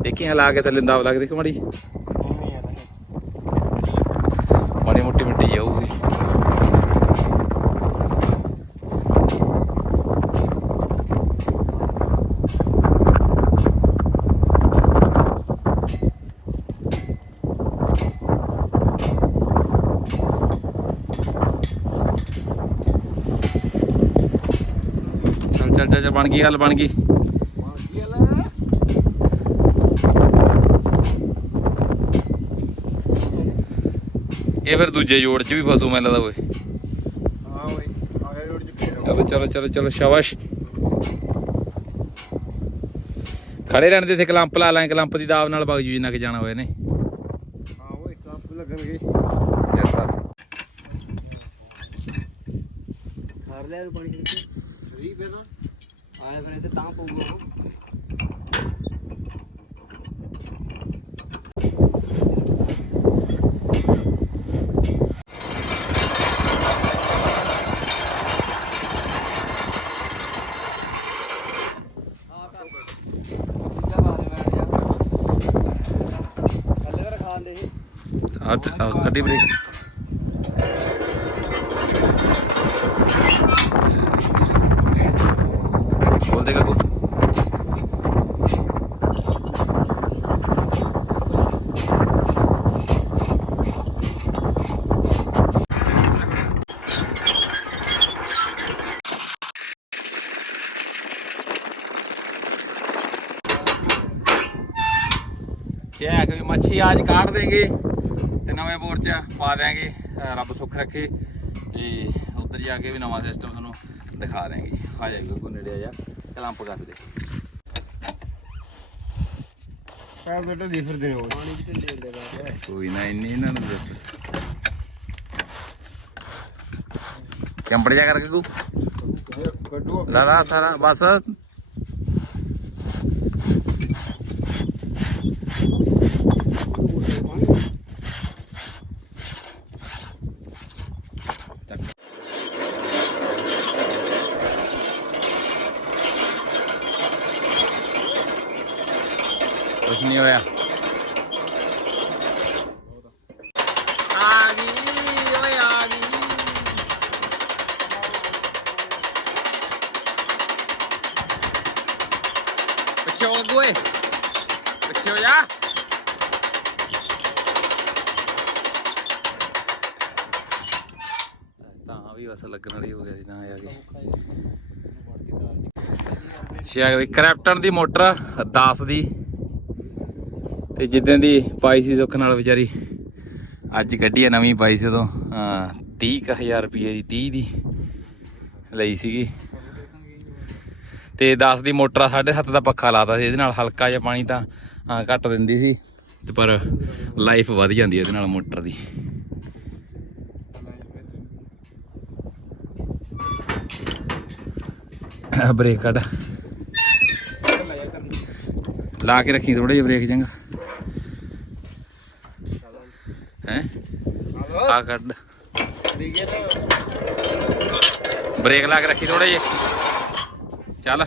ਦੇਖੀ ਹਲਾ ਕੇ ਥੱਲੇ ਦਾਬ ਲੱਗ ਦੇਖੋ ਮਾੜੀ ਮੋਟੀ ਮਿੱਟੀ ਜਾਊਗੀ ਚੱਲ ਚੱਲ ਚੱਲ ਚੱਲ, ਬਣ ਗਈ ਗੱਲ ਬਣ ਗਈ। ਇਹ ਫਿਰ ਦੂਜੇ ਜੋੜ 'ਚ ਵੀ ਫਸੂ ਮੈਨੂੰ ਲੱਗਦਾ ਓਏ। ਹਾਂ ਓਏ ਆ ਗਿਆ ਰੋਡ ਚ ਫੇਰ। ਚਲੋ ਚਲੋ ਚਲੋ ਚਲੋ ਸ਼ਾਬਾਸ਼। ਖੜੇ ਰਹਿਣ ਦੇ ਇੱਥੇ ਕਲੰਪ ਲਾ ਲਾਂ ਕਲੰਪ ਦੀ ਦਾਬ ਨਾਲ ਵਗ ਜੂ ਜਿੰਨਾ ਕਿ ਜਾਣਾ ਹੋਏ ਨੇ। ਹਾਂ ਓਏ ਕੱਪ ਲੱਗਣਗੇ। ਯੈਸ ਸਰ ਇਹਨੂੰ ਪਾਣੀ ਵਿੱਚ ਸਹੀ ਫਿਰ ਨਾ ਆਇਆ ਫਿਰ ਇੱਥੇ ਤਾਂ ਪਊਗਾ ਉਹ। ਦੂਜਾ ਖਾ ਲੈ ਮੈਂ ਯਾਰ ਥੱਲੇ ਫਿਰ ਖਾਣ ਦੇ ਇਹ ਆ ਤੇ- ਆ ਕੱਢੀ ਬ੍ਰੇਕ ਖੋਲ ਦੇ ਕਾਕੂ ਕਿਹਾ ਕਿ ਮੱਛੀ ਅੱਜ ਕਾੜ ਦੇਂਗੇ ਤੇ ਨਵੇਂ ਬੋਰ ਚ ਪਾ ਦੇਾਂਗੇ ਰੱਬ ਸੁੱਖ ਰੱਖੇ ਤੇ ਉੱਧਰ ਜਾ ਕੇ ਵੀ ਨਵਾਂ ਸਿਸਟਮ ਤੁਹਾਨੂੰ ਦਿਖਾ ਦੇਾਂਗੇ ਆ ਜਾਈਓ ਕੋ ਨੇੜੇ ਆ ਜਾ। ਕਲੰਪ ਕਰ ਦੇ ਪੈਰ ਬੇਟੇ ਦੀ ਫਿਰਦੇ ਪਾਣੀ ਬਾਅਦ ਕੋਈ ਨਾ ਇੰਨੀ ਇਹਨਾਂ ਨੂੰ ਦੱਸ। ਚੰਪੜ ਜਾ ਕਰਕੇ ਕੋ ਕੱਢੂ। ਲਾ ਲਾ ਸਾਰਾ ਬਸ ਕੁਛ ਨਹੀਂ ਹੋਇਆ ਆ ਗਈ ਓਏ ਆ ਗਈ ਪਿੱਛੇ ਹੋ ਗੋਏ ਪਿੱਛੇ ਹੋ ਜਾ ਤਾਂ ਵੀ ਬਸ ਲੱਗਣ ਵਾਲੀ ਹੋ ਗਿਆ ਸੀ ਤਾਂ ਆ ਵੀ ਕ੍ਰੈਪਟਨ ਦੀ ਮੋਟਰ 10 ਦੀ। ਤੇ ਜਿੱਦਾਂ ਦੀ ਪਾਈ ਸੀ ਸੁੱਖ ਨਾਲ ਵਿਚਾਰੀ ਅੱਜ ਗੱਡੀ ਆ ਨਵੀਂ ਪਾਈ ਸੀ ਉਦੋਂ। 30000 ਰੁਪਏ ਦੀ 30 ਦੀ ਲਈ ਸੀਗੀ। ਤੇ 10 ਦੀ ਮੋਟਰ ਆ, ਸਾਢੇ ਸੱਤ ਦਾ ਪੱਖਾ ਲਾਤਾ ਸੀ ਇਹਦੇ ਨਾਲ ਹਲਕਾ ਜਿਹਾ ਪਾਣੀ ਤਾਂ ਘੱਟ ਦਿੰਦੀ ਸੀ। ਤੇ ਪਰ ਲਾਈਫ ਵਧ ਜਾਂਦੀ ਇਹਦੇ ਨਾਲ ਮੋਟਰ ਦੀ। ਬ੍ਰੇਕ ਕੱਢ। ਲਾ ਕੇ ਰੱਖੀ ਥੋੜੇ ਜਿਹਾ ਬ੍ਰੇਕ ਚੰਗਾ ਹੈ? ਆ ਕੱਢ। ਬ੍ਰੇਕ ਲਾ ਕੇ ਰੱਖੀ ਥੋੜੇ ਜਿਹੇ। ਚੱਲ।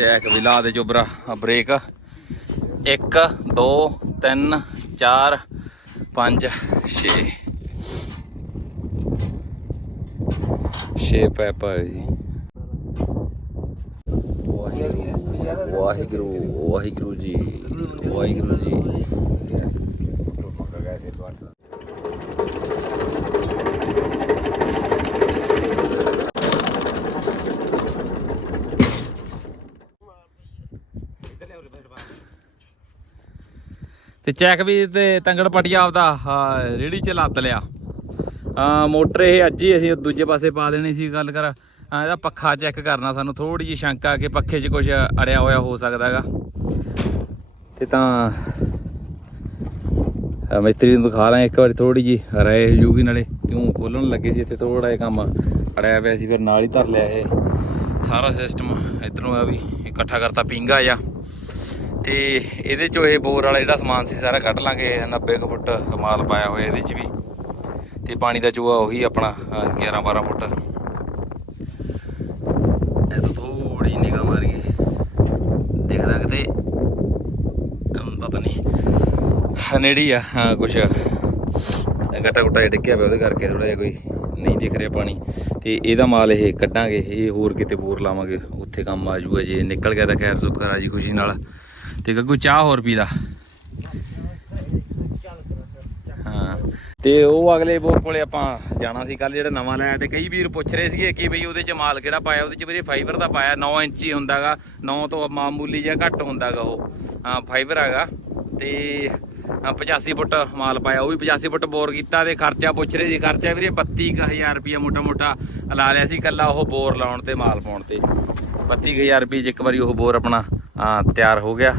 ਚੈੱਕ ਵੀ ਲਾ ਦੇ ਚੋਬਰਾ ਆ ਬ੍ਰੇਕ 1 2 3 4 5 6 6 ਪੈਪਾ ਜੀ ਵਾਹਿਗੁਰੂ ਵਾਹਿਗੁਰੂ ਵਾਹਿਗੁਰੂ ਜੀ ਵਾਹਿਗੁਰੂ ਜੀ। ਤੇ ਚੈੱਕ ਵੀ ਤੇ ਤੰਗੜ ਪਟਿਆ ਆਪਦਾ ਆਹ, ਰੇਹੜੀ ਚ ਲੱਤ ਲਿਆ। ਆ ਮੋਟਰ ਇਹ ਅੱਜ ਹੀ ਅਸੀਂ ਦੂਜੇ ਪਾਸੇ ਪਾ ਦੇਣੀ ਸੀ ਗੱਲ ਕਰ। ਇਹਦਾ ਪੱਖਾ ਚੈੱਕ ਕਰਨਾ ਸਾਨੂੰ ਥੋੜੀ ਜਿਹੀ ਸ਼ੰਕਾ ਕਿ ਪੱਖੇ 'ਚ ਕੁਝ ਅੜਿਆ ਹੋਇਆ ਹੋ ਸਕਦਾ ਹੈਗਾ। ਤੇ ਤਾਂ ਮਿਸਤਰੀ ਨੂੰ ਦਿਖਾ ਲਾਂ ਇੱਕ ਵਾਰੀ ਥੋੜੀ ਜੀ ਰਾਏ ਜੂਗੀ ਨਾਲੇ ਕਿਉਂ ਖੋਲਣ ਲੱਗੇ ਸੀ ਇੱਥੇ ਥੋੜਾ ਜਿਹਾ ਕੰਮ ਅੜਿਆ ਪਿਆ ਸੀ ਫਿਰ ਨਾਲ ਹੀ ਧਰ ਲਿਆ ਇਹ ਸਾਰਾ ਸਿਸਟਮ ਇਧਰੋਂ ਆ ਵੀ ਇਕੱਠਾ ਕਰਤਾ ਪਿੰਗਾ ਜਾ ਤੇ ਇਹਦੇ ਚੋਂ ਇਹ ਬੋਰ ਵਾਲਾ ਜਿਹੜਾ ਸਮਾਨ ਸੀ ਸਾਰਾ ਕੱਢ ਲਾਂਗੇ 90 ਕੁ ਫੁੱਟ ਮਾਲ ਪਾਇਆ ਹੋਇਆ ਇਹਦੇ ਚ ਵੀ। ਤੇ ਪਾਣੀ ਦਾ ਚੂਹਾ ਉਹੀ ਆਪਣਾ 11 12 ਫੁੱਟ। ਇਹ ਤਾਂ ਥੋੜੀ ਨਿਗਾਹ ਮਾਰ ਗਈ ਦੇਖਦਾ ਕਿਤੇ ਪਤਾ ਨਹੀਂ। ਨੇੜੀ ਆ, ਹਾਂ, ਕੁਛ। ਗੱਟਾ ਗੁੱਟਾ ਜਿਹਾ ਡਿੱਗਿਆ ਪਿਆ ਉਹਦੇ ਕਰਕੇ ਥੋੜਾ ਜਿਹਾ ਕੋਈ ਨਹੀਂ ਦਿਖ ਰਿਹਾ ਪਾਣੀ। ਤੇ ਇਹਦਾ ਮਾਲ ਇਹ ਕੱਢਾਂਗੇ, ਇਹ ਹੋਰ ਕਿਤੇ ਬੋਰ ਲਾਵਾਂਗੇ। ਉੱਥੇ ਕੰਮ ਆ ਜਾਊਗਾ ਜੇ ਨਿਕਲ ਗਿਆ ਤਾਂ ਖੈਰ ਸੁੱਕਰ ਆ ਜੀ ਖੁਸ਼ੀ ਨਾਲ। ਤੇ ਗੱਗੂ ਚਾਹ ਹੋਰ ਪੀ ਹਾਂ। ਤੇ ਉਹ ਅਗਲੇ ਬੋਰ ਕੋਲੇ ਆਪਾਂ ਜਾਣਾ ਸੀ ਕੱਲ ਜਿਹੜਾ ਨਵਾਂ ਲਾਇਆ ਤੇ ਕਈ ਵੀਰ ਪੁੱਛ ਰਹੇ ਸੀਗੇ ਕਿ ਬਈ ਉਹਦੇ ਚ ਮਾਲ ਕਿਹੜਾ ਪਾਇਆ ਉਹਦੇ ਚ ਵੀਰੇ ਫਾਈਬਰ ਦਾ ਪਾਇਆ 9 ਇੰਚੀ ਹੁੰਦਾਗਾ 9 ਤੋਂ ਮਾਮੂਲੀ ਜਿਹਾ ਘੱਟ ਹੁੰਦਾਗਾ ਉਹ। ਹਾਂ ਫਾਈਬਰ ਹੈਗਾ। ਤੇ ਅ, 85 ਫੁੱਟ ਮਾਲ ਪਾਇਆ ਉਹ ਵੀ 85 ਫੁੱਟ ਬੋਰ ਕੀਤਾ ਤੇ ਖਰਚਾ ਪੁੱਛ ਰਹੇ ਸੀ ਖਰਚਾ ਵੀਰੇ 32000 ਰੁਪਇਆ ਮੋਟਾ ਮੋਟਾ ਲਾ ਲਿਆ ਸੀ ਕੱਲਾ ਉਹ ਬੋਰ ਲਾਉਣ ਤੇ ਮਾਲ ਪਾਉਣ ਤੇ। 32000 ਰੁਪਏ ਚ ਇੱਕ ਵਾਰੀ ਉਹ ਬੋਰ ਆਪਣਾ ਤਿਆਰ ਹੋ ਗਿਆ।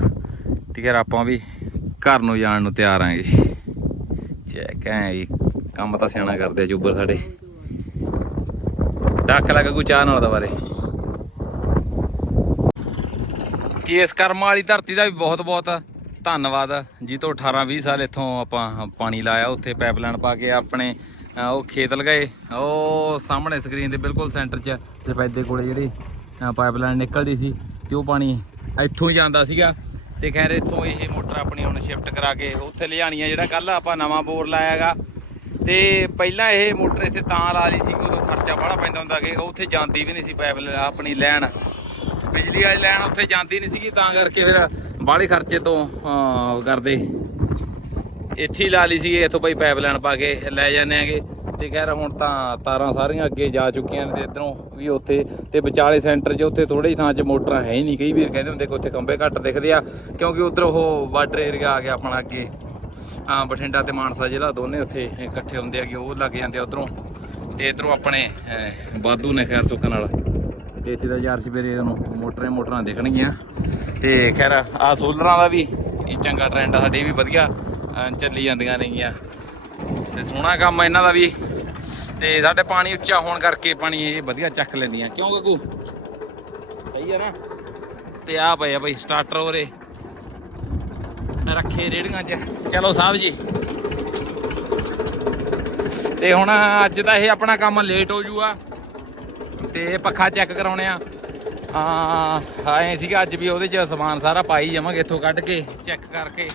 ਤੇ ਫਿਰ ਆਪਾਂ ਵੀ ਘਰ ਨੂੰ ਜਾਣ ਨੂੰ ਤਿਆਰ ਆਂਗੇ ਚੈੱਕ ਹੈ ਜੀ, ਕੰਮ ਤਾਂ ਸਿਆਣਾ ਕਰਦੇ ਆ ਜੂਬਰ ਸਾਡੇ। ਡੱਕ ਲੱਗ ਕੋ ਚਾਹ ਨਾਲ ਦਾ ਬਾਰੇ। ਕੇਸ ਕਰਮ ਵਾਲੀ ਧਰਤੀ ਦਾ ਵੀ ਬਹੁਤ ਬਹੁਤ ਧੰਨਵਾਦ। ਜੀ ਤੋਂ 18 20 ਸਾਲ ਇੱਥੋਂ ਆਪਾਂ ਪਾਣੀ ਲਾਇਆ, ਉੱਥੇ ਪਾਈਪਲਾਈਨ ਪਾ ਕੇ ਆਪਣੇ ਉਹ ਖੇਤ ਲਗਾਏ। ਉਹ ਸਾਹਮਣੇ ਸਕਰੀਨ ਦੇ ਬਿਲਕੁਲ ਸੈਂਟਰ 'ਚ ਸਫੈਦੇ ਕੋਲੇ ਜਿਹੜੀ ਪਾਈਪਲਾਈਨ ਨਿਕਲਦੀ ਸੀ, ਤੇ ਉਹ ਪਾਣੀ ਇੱਥੋਂ ਹੀ ਜਾਂਦਾ ਸੀਗਾ। ਤੇ ਖੈਰ ਇੱਥੋਂ ਇਹ ਮੋਟਰ ਆਪਣੀ ਹੁਣ ਸ਼ਿਫਟ ਕਰਾ ਕੇ ਉੱਥੇ ਲਿਜਾਣੀ ਆ ਜਿਹੜਾ ਕੱਲ ਆਪਾਂ ਨਵਾਂ ਬੋਰ ਲਾਇਆਗਾ। ਤੇ ਪਹਿਲਾਂ ਇਹ ਮੋਟਰ ਇੱਥੇ ਤਾਂ ਲਾ ਲਈ ਸੀ ਕਿ ਉਦੋਂ ਖਰਚਾ ਬੜਾ ਪੈਂਦਾ ਹੁੰਦਾ ਕਿ ਉੱਥੇ ਜਾਂਦੀ ਵੀ ਨਹੀਂ ਸੀ ਪਾਈਪ ਆਪਣੀ ਲੈਣ। ਬਿਜਲੀ ਵਾਲੀ ਲੈਣ ਉੱਥੇ ਜਾਂਦੀ ਨਹੀਂ ਸੀਗੀ, ਤਾਂ ਕਰਕੇ ਫਿਰ ਬਾਹਲੇ ਖਰਚੇ ਤੋਂ ਕਰਦੇ। ਇੱਥੇ ਹੀ ਲਾ ਲਈ ਸੀ, ਇੱਥੋਂ ਭਾਈ ਪਾਈਪ ਲਾਈਨ ਪਾ ਕੇ ਲੈ ਜਾਂਦੇ ਆਂਗੇ। ਤੇ ਖੈਰ ਹੁਣ ਤਾਂ ਤਾਰਾਂ ਸਾਰੀਆਂ ਅੱਗੇ ਜਾ ਚੁੱਕੀਆਂ ਨੇ ਤੇ ਇਧਰੋਂ ਵੀ ਉੱਥੇ ਤੇ ਵਿਚਾਲੇ ਸੈਂਟਰ 'ਚ ਉੱਥੇ ਥੋੜੇ ਥਾਂ 'ਚ ਮੋਟਰਾਂ ਹੈ ਹੀ ਨਹੀਂ। ਕਈ ਵੀਰ ਕਹਿੰਦੇ ਹੁੰਦੇ ਕਿ ਉੱਥੇ ਖੰਭੇ ਘੱਟ ਦਿਖਦੇ ਆ ਕਿਉਂਕਿ ਉਧਰ ਉਹ ਬਾਰਡਰ ਏਰੀਆ ਆ ਗਿਆ ਆਪਣਾ ਅੱਗੇ। ਹਾਂ ਬਠਿੰਡਾ ਤੇ ਮਾਨਸਾ ਜ਼ਿਲ੍ਹਾ ਦੋਨੇ ਉੱਥੇ ਇਕੱਠੇ ਹੁੰਦੇ ਆ ਕਿ ਉਹ ਲੱਗ ਜਾਂਦੇ ਆ ਉਧਰੋਂ। ਤੇ ਇਧਰੋਂ ਆਪਣੇ ਅਹ, ਵਾਧੂ ਨੇ ਖੈਰ ਸੁੱਖ ਨਾਲ। ਤੇ ਇੱਥੇ ਦਾ ਯਾਰ ਸਵੇਰੇ ਉਹਨੂੰ ਮੋਟਰਾਂ ਮੋਟਰਾਂ ਦਿਖਣਗੀਆਂ। ਤੇ ਖੈਰ ਆ ਸੋਲਰਾਂ ਦਾ ਵੀ ਇਹ ਚੰਗਾ ਟ੍ਰੈਂਡ ਆ ਸਾਡੇ ਵੀ ਵਧੀਆ ਚੱਲੀ ਜਾਂਦੀਆਂ ਨੇਗੀਆਂ ਤੇ ਸੋਹਣਾ ਕੰਮ ਆ ਇਹਨਾਂ ਦਾ ਵੀ। ਤੇ ਸਾਡੇ ਪਾਣੀ ਉੱਚਾ ਹੋਣ ਕਰਕੇ ਪਾਣੀ ਇਹ ਵਧੀਆ ਚੱਕ ਲੈਂਦੀਆਂ। ਕਿਉਂ ਗੱਗੂ? ਸਹੀ ਹੈ ਨਾ? ਤੇ ਆ ਪਏ ਆ ਬਈ ਸਟਾਰਟਰ ਉਹਰੇ ਰੱਖੇ ਰੇੜੀਆਂ 'ਚ। ਚਲੋ ਸਾਹਿਬ ਜੀ। ਤੇ ਹੁਣ ਅੱਜ ਦਾ ਇਹ ਆਪਣਾ ਕੰਮ ਲੇਟ ਹੋ ਜੂਗਾ। ਤੇ ਪੱਖਾ ਚੈੱਕ ਕਰਾਉਣੇ ਆ। ਆ ਆਏ ਸੀਗਾ ਅੱਜ ਵੀ ਉਹਦੇ 'ਚ ਸਮਾਨ ਸਾਰਾ ਪਾਈ ਜਾਵਾਂਗੇ ਇੱਥੋਂ ਕੱਢ ਕੇ ਚੈੱਕ ਕਰਕੇ।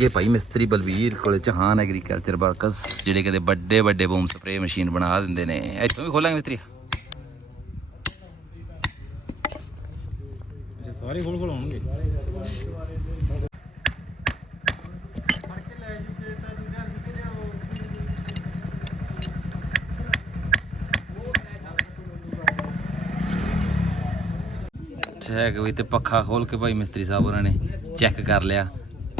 ਗਏ ਭਾਈ ਮਿਸਤਰੀ ਬਲਵੀਰ ਕੋਲੇ ਚਹਾਨ ਐਗਰੀਕਲਚਰ ਵਰਕਸ ਜਿਹੜੇ ਕਦੇ ਵੱਡੇ ਵੱਡੇ ਬੂਮ ਸਪਰੇ ਮਸ਼ੀਨ ਬਣਾ ਦਿੰਦੇ ਨੇ। ਇੱਥੋਂ ਵੀ ਖੋਲਾਂਗੇ ਮਿਸਤਰੀ? ਸਾਰੇ ਖੋਲ ਖੋਲ ਆਉਣਗੇ। ਚੈੱਕ ਵੀ ਤੇ ਪੱਖਾ ਖੋਲ ਕੇ ਭਾਈ ਮਿਸਤਰੀ ਸਾਹਿਬ ਉਹਨਾਂ ਨੇ ਚੈੱਕ ਕਰ ਲਿਆ।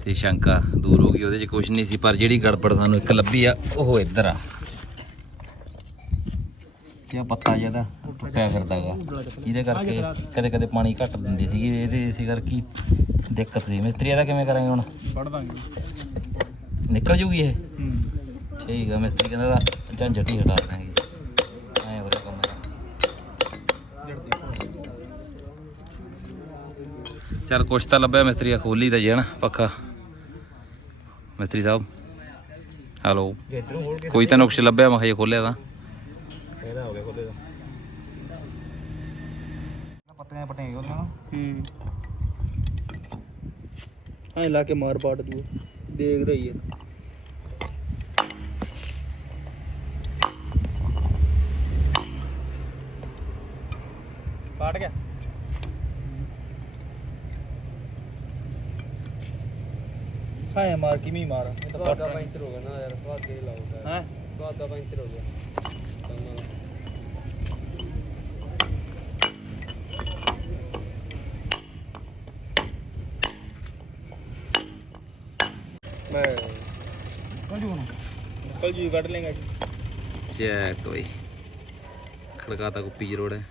ਤੇ ਸ਼ੰਕਾ ਦੂਰ ਹੋ ਗਈ ਉਹਦੇ 'ਚ ਕੁਝ ਨਹੀਂ ਸੀ ਪਰ ਜਿਹੜੀ ਗੜਬੜ ਸਾਨੂੰ ਇੱਕ ਲੱਭੀ ਆ ਉਹ ਇੱਧਰ ਆ। ਤੇ ਪੱਤਾ ਜਿਹਦਾ ਟੁੱਟਿਆ ਫਿਰਦਾਗਾ ਇਹਦੇ ਕਰਕੇ ਕਦੇ ਕਦੇ ਪਾਣੀ ਘੱਟ ਦਿੰਦੀ ਸੀ ਇਹਦੇ ਇਸੇ ਕਰਕੇ ਦਿੱਕਤ ਸੀ। ਮਿਸਤਰੀ ਇਹਦਾ ਕਿਵੇਂ ਕਰਾਂਗੇ ਹੁਣ? ਦਾਂਗੇ ਨਿਕਲ ਜੂਗੀ ਇਹ? ਠੀਕ ਆ ਮਿਸਤਰੀ ਕਹਿੰਦਾ ਝੰਜਟ ਹੀ ਹਟਾ ਦਾਂਗੇ ਐ ਹੋ ਰਿਹਾ ਕੰਮ ਚਲ ਕੁਛ ਤਾਂ ਲੱਭਿਆ ਮਿਸਤਰੀ ਆ ਖੋਲੀ ਤਾਂ ਜੇ ਨਾ ਪੱਖਾ। ਮਿਸਤਰੀ ਸਾਹਿਬ। ਹੈਲੋ। ਕੋਈ ਤਾਂ ਨੁਕਸ ਲੱਭਿਆ ਮੈਂ ਹਜੇ ਖੋਲਿਆ ਤਾਂ। ਇਹਦਾ ਹੋ ਗਿਆ ਖੋਲੇ ਦਾ। ਪੱਤੀਆਂ ਪਟੇਂਗੇ ਉਹਨਾਂ ਨੂੰ ਹੂੰ। ਐ ਲਾ ਕੇ ਮਾਰ ਪਾਟ ਦੂ। ਦੇਖਦਾ ਹੀ ਹੈ ਪਾਟ ਗਿਆ। ਐ ਮਾਰ ਕਿਵੇਂ ਮਾਰ? ਇਹ ਤਾਂ ਤੁਹਾਡਾ ਪੈਂਚਰ ਹੋ। ਗਿਆ ਨਾ ਯਾਰ ਬਾਅਦ ਦੇ ਲਾਉਂਦਾ ਹੈ। ਤੁਹਾਡਾ ਪੈਂਚਰ ਹੋ ਗਿਆ ਮੈਂ ਕੱਲ ਜੀ ਕੱਢ ਲੇਗਾ ਚੈੱਕ ਬਈ। ਖੜਕਾਤਾ ਕੁੱਪੀ ਰੋੜ ਹੈ।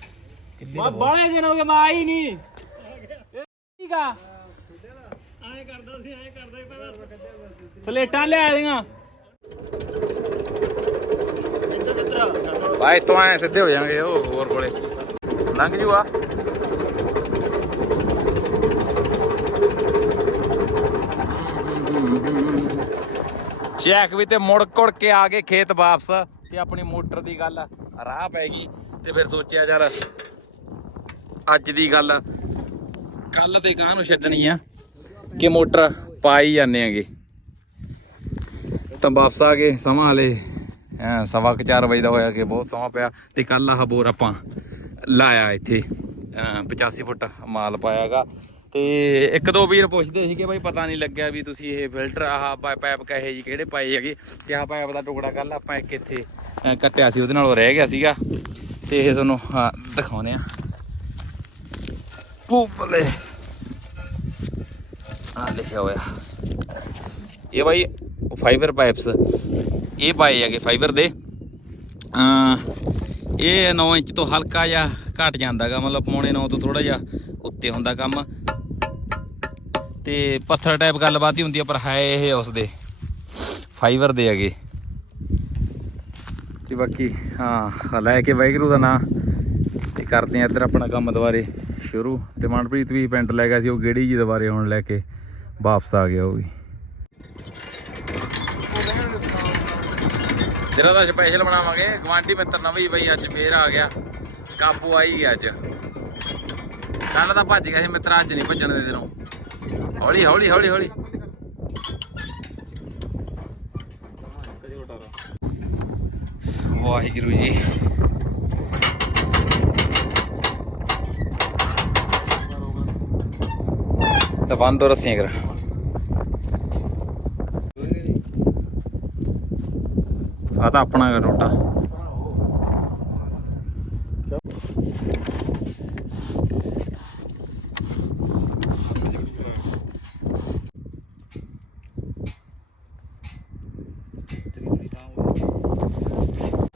ਮੈਂ ਬਾਲੇ ਦਿਨ ਹੋ ਗਏ ਮੈਂ ਆਈ ਨਹੀਂ। ਠੀਕ ਆ। ਐਂ ਕਰਦਾ ਸੀ ਐਂ ਕਰਦਾ ਹੀ ਪਹਿਲਾਂ ਪਲੇਟਾਂ ਲਿਆ ਦੀਆਂ ਭਾਈ ਤੋਂ ਐ ਸਿੱਧੇ ਹੋ ਜਾਣਗੇ ਉਹ ਹੋਰ ਕੋਲੇ। ਲੰਘ ਜੂਆ। ਚੈੱਕ ਵੀ ਤੇ ਮੁੜ ਕੁੜ ਕੇ ਆ ਗਏ ਖੇਤ ਵਾਪਸ ਤੇ ਆਪਣੀ ਮੋਟਰ ਦੀ ਗੱਲ ਰਾਹ ਪੈ ਗਈ ਤੇ ਫਿਰ ਸੋਚਿਆ ਯਾਰ ਅੱਜ ਦੀ ਗੱਲ ਕੱਲ ਤੇ ਕਾਹ ਨੂੰ ਛੱਡਣੀ ਆ। ਕਿ ਮੋਟਰ ਪਾਈ ਜਾਂਦੇ ਆਗੇ ਤਾਂ ਵਾਪਸ ਆ ਗਏ ਸਮਾਂ ਹਲੇ ਸਵਾ ਕੁ ਚਾਰ ਵਜੇ ਦਾ ਹੋਇਆ ਕਿ ਬਹੁਤ ਸਮਾਂ ਪਿਆ ਤੇ ਕੱਲ ਆਹ ਬੋਰ ਆਪਾਂ ਲਾਇਆ ਇੱਥੇ ਅਹ 85 ਫੁੱਟ ਮਾਲ ਪਾਇਆਗਾ ਤੇ ਇੱਕ ਦੋ ਵੀਰ ਪੁੱਛਦੇ ਸੀ ਕਿ ਭਾਈ ਪਤਾ ਨਹੀਂ ਲੱਗਿਆ ਵੀ ਤੁਸੀਂ ਇਹ ਫਿਲਟਰ ਆਹ ਪਾ- ਪਾਈਪ ਕਹੇ ਜੀ ਕਿਹੜੇ ਪਾਏ ਹੈਗੇ ਤੇ ਆਹ ਪਾਈਪ ਦਾ ਟੁਕੜਾ ਕੱਲ ਆਪਾਂ ਇੱਕ ਇੱਥੇ ਕੱਟਿਆ ਸੀ ਉਹਦੇ ਨਾਲ ਉਹ ਰਹਿ ਗਿਆ ਸੀਗਾ। ਤੇ ਇਹ ਤੁਹਾਨੂੰ ਹਾਂ, ਦਿਖਾਉਨੇ ਆ ਪੂਪਲੇ ਆ ਲਿਖਿਆ ਹੋਇਆ। ਇਹ ਬਾਈ ਫਾਈਬਰ ਪਾਈਪਸ ਇਹ ਪਾਏ ਹੈਗੇ ਫਾਈਬਰ ਦੇ। ਅ ਇਹ 9 ਇੰਚ ਤੋਂ ਹਲਕਾ ਜਿਹਾ ਘਟ ਜਾਂਦਾਗਾ, ਮਤਲਬ ਪੌਣੇ 9 ਤੋਂ ਥੋੜਾ ਜਿਹਾ ਉੱਤੇ ਹੁੰਦਾ ਕੰਮ। ਤੇ ਪੱਥਰ ਟਾਈਪ ਗੱਲਬਾਤ ਹੀ ਹੁੰਦੀ ਆ, ਪਰ ਹੈ ਇਹ ਉਸ ਦੇ ਫਾਈਬਰ ਦੇ ਹੈਗੇ। ਤੇ ਬਾਕੀ, ਹਾਂ, ਲੈ ਕੇ ਵਾਹਿਗੁਰੂ ਦਾ ਨਾਮ ਤੇ ਕਰਦੇ ਆ ਇੱਧਰ ਆਪਣਾ ਕੰਮ ਦੁਬਾਰੇ ਸ਼ੁਰੂ। ਤੇ ਮਨਪ੍ਰੀਤ ਵੀ ਪੈਂਟ ਲੈ ਗਿਆ ਸੀ, ਉਹ ਗੇੜੀ ਜੀ ਦੁਬਾਰੇ ਹੁਣ ਲੈ ਕੇ। ਵਾਪਸ ਆ ਗਿਆ ਉਹ ਵੀ। ਤੇਰਾ ਤਾਂ ਸਪੈਸ਼ਲ ਬਣਾਵਾਂਗੇ। ਗਵਾਂਢੀ ਮਿੱਤਰ ਨਵੀਂ ਬਈ ਅੱਜ ਫੇਰ ਆ ਗਿਆ। ਕਾਬੂ ਆਈ ਅੱਜ। ਕੱਲ ਤਾਂ ਭੱਜ ਗਿਆ ਸੀ ਮਿੱਤਰ, ਅੱਜ ਨਹੀਂ ਭੱਜਣ ਦੇ ਤੈਨੂੰ ਹੌਲੀ ਹੌਲੀ ਹੌਲੀ ਹੌਲੀ। ਵਾਹਿਗੁਰੂ ਜੀ। ਤਾਂ ਬੰਦ ਹੋ ਰੱਸੀਆਂ ਕਰ। ਆ ਤਾਂ ਆਪਣਾ ਗਾ ਟੋਟਾ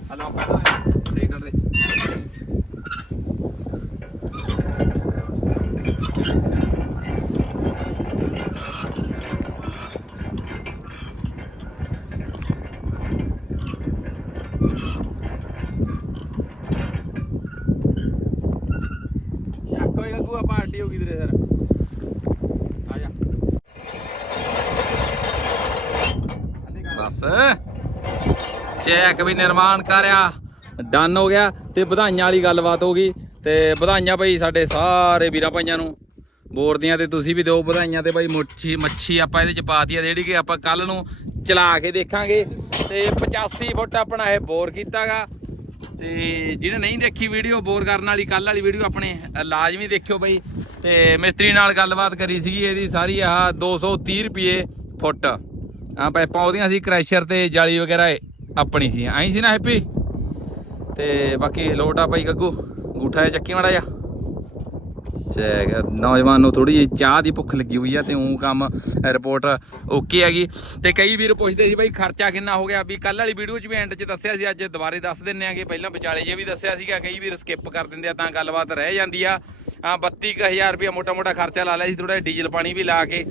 ਹਲੋ ਕਰ ਦੇ ਕਰ ਦੇ ਸ਼ੱਕ ਹੋਏਗਾ ਗੂਆ ਪਾਰਟੀ ਹੋਗੀ ਤੇਰੇ ਸਰ ਆ ਜਾ ਬਸ ਚੈੱਕ ਵੀ ਨਿਰਮਾਣ ਕਰਿਆ। ਡਨ ਹੋ ਗਿਆ ਤੇ ਵਧਾਈਆਂ ਵਾਲੀ ਗੱਲਬਾਤ ਹੋ ਗਈ। ਤੇ ਵਧਾਈਆਂ ਭਾਈ ਸਾਡੇ ਸਾਰੇ ਵੀਰਾਂ ਭਾਈਆਂ ਨੂੰ। ਬੋਰ ਦੀਆਂ ਤੇ ਤੁਸੀਂ ਵੀ ਦਿਓ ਵਧਾਈਆਂ ਤੇ ਬਾਈ ਮੁੱਛੀ, ਮੱਛੀ ਆਪਾਂ ਇਹਦੇ ਚ ਪਾਤੀ ਆ ਜਿਹੜੀ ਕਿ ਆਪਾਂ ਕੱਲ ਨੂੰ ਚਲਾ ਕੇ ਦੇਖਾਂਗੇ। ਤੇ 85 ਫੁੱਟ ਆਪਣਾ ਇਹ ਬੋਰ ਕੀਤਾਗਾ। ਤੇ ਜਿਹਨੇ ਨਹੀਂ ਦੇਖੀ ਵੀਡੀਓ, ਬੋਰ ਕਰਨ ਵਾਲੀ ਕੱਲ ਵਾਲੀ ਵੀਡੀਓ ਆਪਣੇ ਲਾਜ਼ਮੀ ਦੇਖਿਓ ਭਾਈ। ਤੇ ਮਿਸਤਰੀ ਨਾਲ ਗੱਲਬਾਤ ਕਰੀ ਸੀਗੀ ਇਹਦੀ ਸਾਰੀ, ਆਹ 230 ਰੁਪਏ ਫੁੱਟ। ਆ ਪਾਈਪਾਂ ਉਹਦੀਆਂ ਸੀ ਕ੍ਰੈਸ਼ਰ ਤੇ ਜਾਲੀ ਵਗੈਰਾ ਇਹ। ਆਪਣੀ ਸੀ। ਐਂ ਸੀ ਨਾ ਹੈਪੀ ਤੇ ਬਾਕੀ ਲੋਟ ਆ ਭਾਈ ਗੱਗੂ। ਗੂਠਾ ਜਿਹਾ ਚੱਕੀ ਮਾੜਾ ਜਾ ਚੈਕ, ਨੌਜਵਾਨ ਨੂੰ ਥੋੜੀ ਜਿਹੀ ਚਾਹ ਦੀ ਭੁੱਖ ਲੱਗੀ ਹੋਈ ਆ ਤੇ ਉਹ ਕੰਮ ਰਿਪੋਰਟ ਓਕੇ ਹੈਗੀ ਤੇ ਕਈ ਵੀਰ ਪੁੱਛਦੇ ਸੀ ਬਾਈ, ਖਰਚਾ ਕਿੰਨਾ ਹੋ ਗਿਆ? ਵੀ ਕੱਲ ਵਾਲੀ ਵੀਡੀਓ 'ਚ ਵੀ ਐਂਡ 'ਚ ਦੱਸਿਆ ਸੀ, ਅੱਜ ਦੁਬਾਰੇ ਦੱਸ ਦਿੰਨੇ ਆਗੇ। ਪਹਿਲਾਂ ਵਿਚਾਲੇ ਜੇ ਵੀ ਦੱਸਿਆ ਸੀਗਾ, ਕਈ ਵੀਰ ਸਕਿਪ ਕਰ ਦਿੰਦੇ ਆ, ਤਾਂ ਗੱਲਬਾਤ ਰਹਿ ਜਾਂਦੀ ਆ। ਆ 32000 ਰੁਪਇਆ ਮੋਟਾ ਮੋਟਾ ਖਰਚਾ ਲਾ ਲਿਆ ਸੀ ਥੋੜਾ ਡੀਜ਼ਲ ਪਾਣੀ ਵੀ ਲਾ ਕੇ।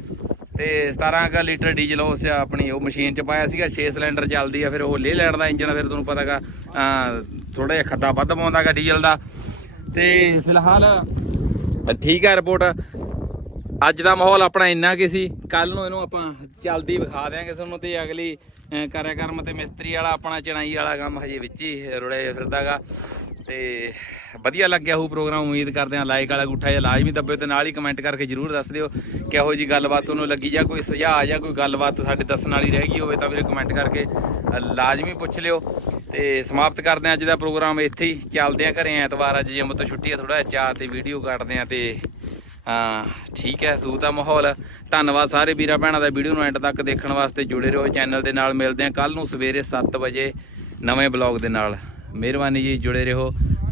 ਤੇ 17 ਕੁ ਲੀਟਰ ਡੀਜ਼ਲ ਉਸ ਆਪਣੀ ਉਹ ਮਸ਼ੀਨ 'ਚ ਪਾਇਆ ਸੀਗਾ 6 ਸਿਲੰਡਰ ਚੱਲਦੀ ਆ, ਫਿਰ ਉਹ ਲੇ ਲੈਣ ਦਾ ਇੰਜਨ, ਫਿਰ ਤੁਹਾਨੂੰ ਪਤਾਗਾ ਥੋੜਾ ਜਿਹਾ ਖੱਦਾ ਵੱਧ ਪਾਉਂਦਾਗਾ ਡੀਜ਼ਲ ਦਾ। ਤੇ ਫਿਲਹਾਲ ਠੀਕ ਆ ਰਿਪੋਰਟ। ਅੱਜ ਦਾ ਮਾਹੌਲ ਆਪਣਾ ਇੰਨਾ ਕੀ ਸੀ ਕੱਲ ਨੂੰ ਇਹਨੂੰ ਆਪਾਂ ਜਲਦੀ ਵਿਖਾ ਦਿਆਂਗੇ ਤੁਹਾਨੂੰ ਤੇ ਅਗਲੀ ਕਰਿਆ ਕਰਮ ਤੇ ਮਿਸਤਰੀ ਵਾਲਾ, ਆਪਣਾ ਚਣਾਈ ਵਾਲਾ ਕੰਮ ਹਜੇ ਵਿੱਚ ਹੀ ਰੁੜੇ ਫਿਰਦਾਗਾ ਤੇ ਵਧੀਆ ਲੱਗਿਆ ਹੋਊ ਪ੍ਰੋਗਰਾਮ, ਉਮੀਦ ਕਰਦੇ ਹਾਂ ਲਾਈਕ ਵਾਲਾ ਗੁੱਠਾ ਜਾਂ ਲਾਜ਼ਮੀ ਦੱਬਿਓ ਤੇ ਨਾਲ ਹੀ ਕਮੈਂਟ ਕਰਕੇ ਜਰੂਰ ਦੱਸ ਦਿਓ ਕਿਹੋ ਜੀ ਗੱਲਬਾਤ ਤੁਹਾਨੂੰ ਲੱਗੀ ਜਾਂ ਕੋਈ ਸੁਝਾਅ ਜਾਂ ਕੋਈ ਗੱਲਬਾਤ ਸਾਡੇ ਦੱਸਣ ਵਾਲੀ ਰਹਿ ਗਈ ਹੋਵੇ ਤਾਂ ਵੀਰੇ ਕਮੈਂਟ ਕਰਕੇ ਲਾਜ਼ਮੀ ਪੁੱਛ ਲਿਓ। ਤੇ ਸਮਾਪਤ ਕਰਦੇ ਹਾਂ ਅੱਜ ਦਾ ਪ੍ਰੋਗਰਾਮ ਇੱਥੇ ਹੀ। ਚੱਲਦੇ ਹਾਂ ਘਰੇ ਐਤਵਾਰ, ਅੱਜ ਜਿਮ ਤੋਂ ਛੁੱਟੀ ਆ ਥੋੜਾ ਚਾਹ ਤੇ ਵੀਡੀਓ ਕੱਟਦੇ ਹਾਂ ਤੇ ਹਾਂ ਠੀਕ ਹੈ, ਸੂਤ ਮਾਹੌਲ। ਧੰਨਵਾਦ ਸਾਰੇ ਵੀਰਾਂ ਭੈਣਾਂ ਦਾ ਵੀਡੀਓ ਨੂੰ ਐਂਡ ਤੱਕ ਦੇਖਣ ਵਾਸਤੇ ਜੁੜੇ ਰਹੋ ਚੈਨਲ ਦੇ ਨਾਲ। ਮਿਲਦੇ ਹਾਂ ਕੱਲ ਨੂੰ ਸਵੇਰੇ 7 ਵਜੇ ਨਵੇਂ ਬਲੌਗ ਦੇ ਨਾਲ। ਮਿਹਰਬਾਨੀ ਜੀ, ਜੁੜੇ ਰਹੋ।